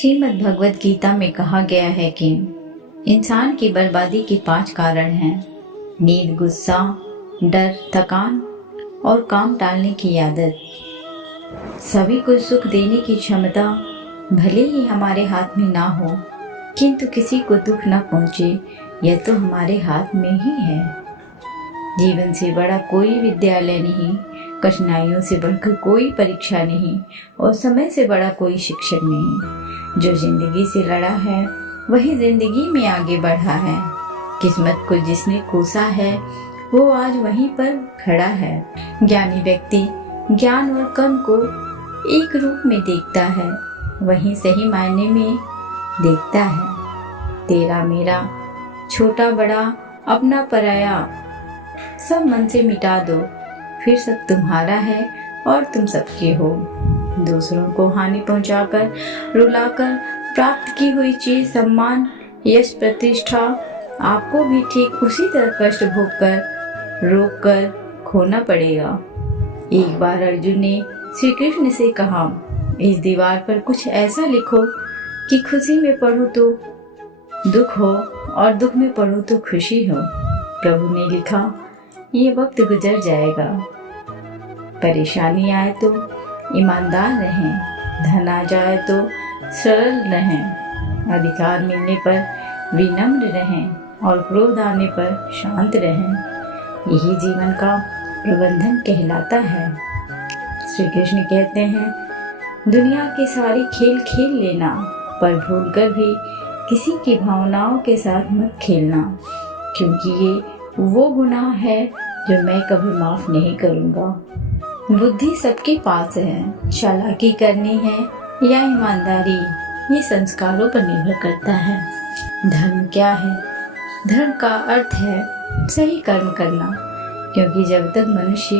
श्रीमद् भगवत गीता में कहा गया है कि इंसान की बर्बादी के 5 कारण हैं: नींद, गुस्सा, डर, थकान और काम टालने की आदत। सभी को सुख देने की क्षमता भले ही हमारे हाथ में ना हो, किंतु किसी को दुख न पहुंचे यह तो हमारे हाथ में ही है। जीवन से बड़ा कोई विद्यालय नहीं, कठिनाइयों से बढ़कर कोई परीक्षा नहीं और समय से बड़ा कोई शिक्षक नहीं। जो जिंदगी से लड़ा है वही जिंदगी में आगे बढ़ा है। किस्मत को जिसने कोसा है वो आज वहीं पर खड़ा है। ज्ञानी व्यक्ति ज्ञान और कर्म को एक रूप में देखता है, वहीं सही मायने में देखता है। तेरा मेरा, छोटा बड़ा, अपना पराया, सब मन से मिटा दो, फिर सब तुम्हारा है और तुम सबके हो। दूसरों को हानि पहुंचाकर, रुलाकर प्राप्त की हुई चीज, सम्मान, यश, प्रतिष्ठा आपको भी ठीक उसी तरह कष्ट भोगकर, रोक कर खोना पड़ेगा। एक बार अर्जुन ने श्री कृष्ण से कहा, इस दीवार पर कुछ ऐसा लिखो कि खुशी में पढ़ो तो दुख हो और दुख में पढ़ो तो खुशी हो। प्रभु ने लिखा, ये वक्त गुजर जाएगा। परेशानी आए तो ईमानदार रहें, धन आ जाए तो सरल रहें, अधिकार मिलने पर विनम्र रहें और क्रोध आने पर शांत रहें। यही जीवन का प्रबंधन कहलाता है। श्री कृष्ण कहते हैं, दुनिया के सारी खेल खेल लेना, पर भूलकर भी किसी की भावनाओं के साथ मत खेलना, क्योंकि ये वो गुनाह है जो मैं कभी माफ नहीं करूँगा। बुद्धि सबके पास है, चालाकी करनी है या ईमानदारी, ये संस्कारों पर निर्भर करता है। धर्म क्या है? धर्म का अर्थ है सही कर्म करना, क्योंकि जब तक मनुष्य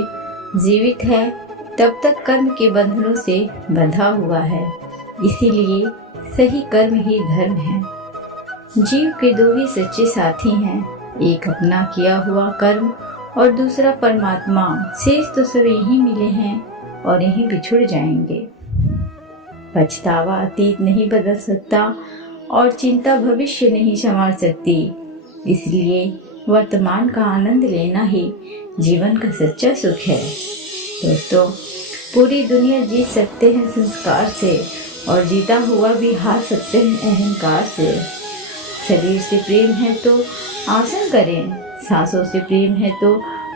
जीवित है तब तक कर्म के बंधनों से बंधा हुआ है। इसीलिए सही कर्म ही धर्म है। जीव के 2 ही सच्चे साथी हैं, एक अपना किया हुआ कर्म और दूसरा परमात्मा। शेष तो सब यहीं मिले हैं और यहीं बिछुड़ जाएंगे। पछतावा अतीत नहीं बदल सकता और चिंता भविष्य नहीं संवार सकती। इसलिए वर्तमान का आनंद लेना ही जीवन का सच्चा सुख है। दोस्तों, पूरी दुनिया जीत सकते हैं संस्कार से और जीता हुआ भी हार सकते हैं अहंकार से। शरीर से प्रेम है तो आसन करें, सांसों से प्रेम है तो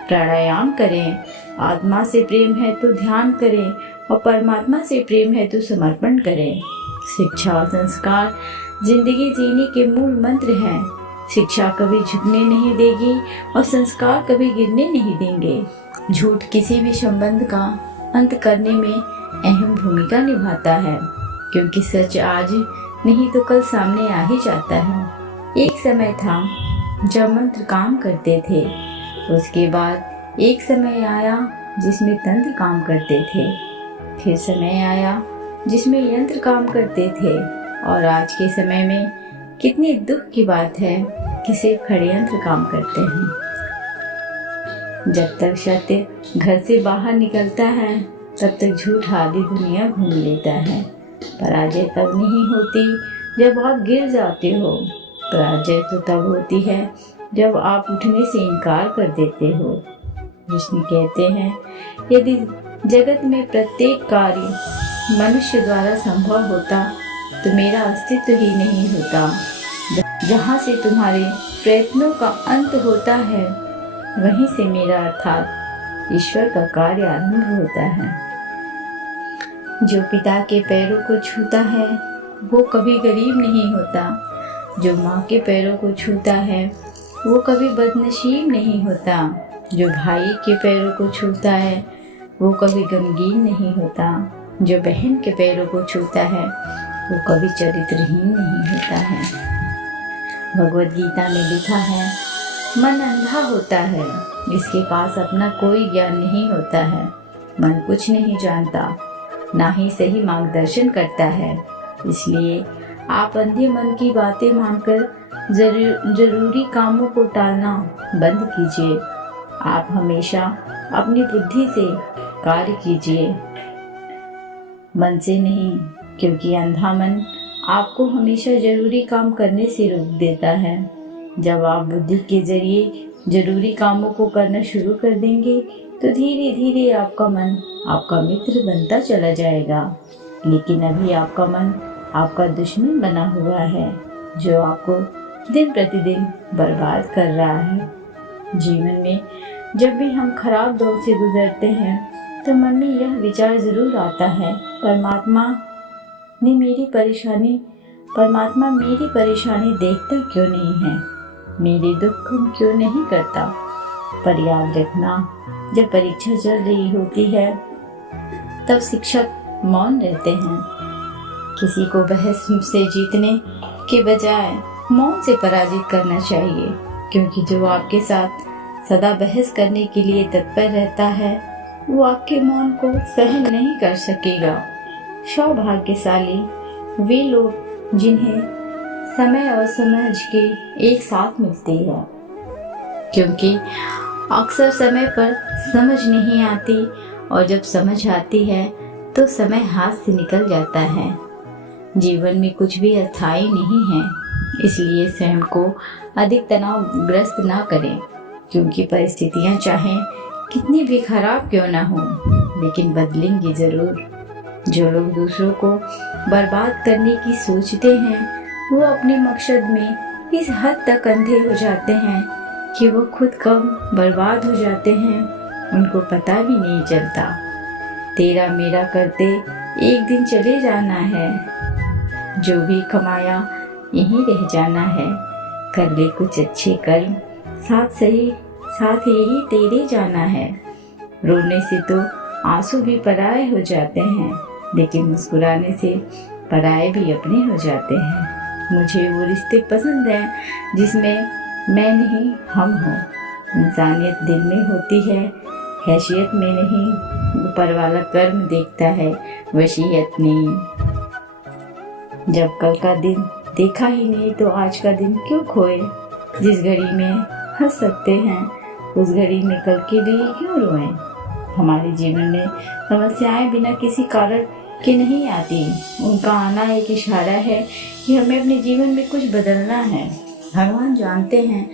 प्राणायाम करें, आत्मा से प्रेम है तो ध्यान करें और परमात्मा से प्रेम है तो समर्पण करें। शिक्षा और संस्कार जिंदगी जीने के मूल मंत्र हैं। शिक्षा कभी झुकने नहीं देगी और संस्कार कभी गिरने नहीं देंगे। झूठ किसी भी संबंध का अंत करने में अहम भूमिका निभाता है, क्योंकि सच आज नहीं तो कल सामने आ ही जाता है। एक समय था जब मंत्र काम करते थे, उसके बाद एक समय आया जिसमें तंत्र काम करते थे, फिर समय आया जिसमें यंत्र काम करते थे और आज के समय में कितनी दुख की बात है कि सिर्फ षड्यंत्र काम करते हैं। जब तक सत्य घर से बाहर निकलता है तब तक झूठ आधी दुनिया घूम लेता है। पराजय तब नहीं होती जब आप गिर जाते हो, पराजय तो तब होती है जब आप उठने से इनकार कर देते हो। विष्णु कहते हैं, यदि जगत में प्रत्येक कार्य मनुष्य द्वारा संभव होता तो मेरा अस्तित्व ही नहीं होता। जहाँ से तुम्हारे प्रयत्नों का अंत होता है वहीं से मेरा अर्थात ईश्वर का कार्य आरंभ होता है। जो पिता के पैरों को छूता है वो कभी गरीब नहीं होता। जो माँ के पैरों को छूता है वो कभी बदनसीब नहीं होता। जो भाई के पैरों को छूता है वो कभी गमगीन नहीं होता। जो बहन के पैरों को छूता है वो कभी चरित्रहीन नहीं होता है। भगवद गीता में लिखा है, मन अंधा होता है, इसके पास अपना कोई ज्ञान नहीं होता है। मन कुछ नहीं जानता, ना ही सही मार्गदर्शन करता है। इसलिए आप अंधे मन की बातें मानकर जरूरी कामों को टालना बंद कीजिए। आप हमेशा अपनी बुद्धि से कार्य कीजिए, मन से नहीं, क्योंकि अंधा मन आपको हमेशा जरूरी काम करने से रोक देता है। जब आप बुद्धि के जरिए जरूरी कामों को करना शुरू कर देंगे तो धीरे धीरे आपका मन आपका मित्र बनता चला जाएगा। लेकिन अभी आपका मन आपका दुश्मन बना हुआ है, जो आपको दिन प्रतिदिन बर्बाद कर रहा है। जीवन में जब भी हम खराब दौर से गुजरते हैं तो मन में यह विचार जरूर आता है, परमात्मा मेरी परेशानी देखता क्यों नहीं है, मेरे दुख कम क्यों नहीं करता। पर याद रखना, जब परीक्षा चल रही होती है तब शिक्षक मौन रहते हैं। किसी को बहस से जीतने के बजाय मौन से पराजित करना चाहिए, क्योंकि जो आपके साथ सदा बहस करने के लिए तत्पर रहता है वो आपके मौन को सहन नहीं कर सकेगा। सौभाग्यशाली वे लोग जिन्हें समय और समझ के एक साथ मिलती है, क्योंकि अक्सर समय पर समझ नहीं आती और जब समझ आती है तो समय हाथ से निकल जाता है। जीवन में कुछ भी अस्थायी नहीं है, इसलिए स्वयं को अधिक तनावग्रस्त ना करें, क्योंकि परिस्थितियां चाहे कितनी भी खराब क्यों ना हो लेकिन बदलेंगी जरूर। जो लोग दूसरों को बर्बाद करने की सोचते हैं वो अपने मकसद में इस हद तक अंधे हो जाते हैं कि वो खुद कब बर्बाद हो जाते हैं उनको पता भी नहीं चलता। तेरा मेरा करते एक दिन चले जाना है, जो भी कमाया यहीं रह जाना है। कर ले कुछ अच्छे कर्म, साथ यही तेरे जाना है। रोने से तो आंसू भी पराए हो जाते हैं, लेकिन मुस्कुराने से पराए भी अपने हो जाते हैं। मुझे वो रिश्ते पसंद हैं जिसमें मैं नहीं हम हो। इंसानियत दिल में होती है, हैसियत में नहीं। ऊपर वाला कर्म देखता है, वसीयत नहीं। जब कल का दिन देखा ही नहीं तो आज का दिन क्यों खोए। जिस घड़ी में हंस सकते हैं उस घड़ी में कल के लिए क्यों रोएं। हमारे जीवन में समस्याएं बिना किसी कारण के नहीं आती, उनका आना एक इशारा है कि हमें अपने जीवन में कुछ बदलना है। भगवान जानते हैं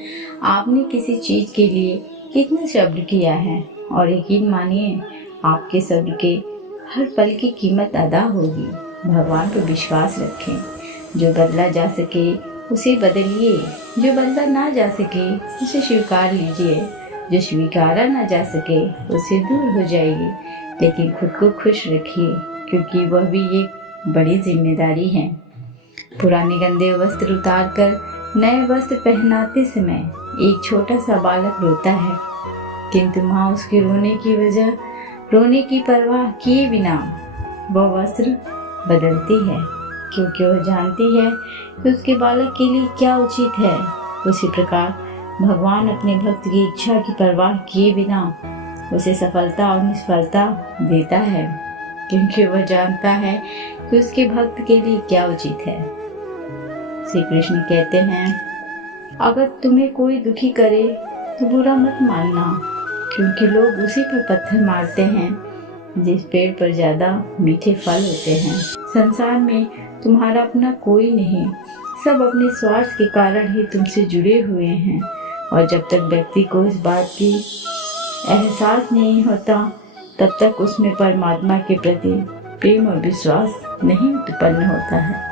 आपने किसी चीज के लिए कितना सब्र किया है, और यकीन मानिए आपके सब्र के हर पल की कीमत अदा होगी। भगवान पर विश्वास रखें। जो बदला जा सके उसे बदलिए, जो बदला ना जा सके उसे स्वीकार लीजिए, जो स्वीकारा ना जा सके उससे दूर हो जाइए। लेकिन खुद को खुश रखिए, क्योंकि वह भी एक बड़ी जिम्मेदारी है। पुराने गंदे वस्त्र उतार कर नए वस्त्र पहनाते समय एक छोटा सा बालक रोता है, किंतु माँ उसके रोने की परवाह किए बिना वह वस्त्र बदलती है, क्योंकि वह जानती है कि उसके बालक के लिए क्या उचित है। उसी प्रकार भगवान अपने भक्त की इच्छा की परवाह किए बिना उसे सफलता और निष्फलता देता है, क्योंकि वह जानता है कि उसके भक्त के लिए क्या उचित है। श्री कृष्ण कहते हैं, अगर तुम्हें कोई दुखी करे तो बुरा मत मानना, क्योंकि लोग उसी पर पत्थर मारते हैं जिस पेड़ पर ज्यादा मीठे फल होते हैं। संसार में तुम्हारा अपना कोई नहीं, सब अपने स्वार्थ के कारण ही तुमसे जुड़े हुए हैं, और जब तक व्यक्ति को इस बात की एहसास नहीं होता तब तक उसमें परमात्मा के प्रति प्रेम और विश्वास नहीं उत्पन्न होता है।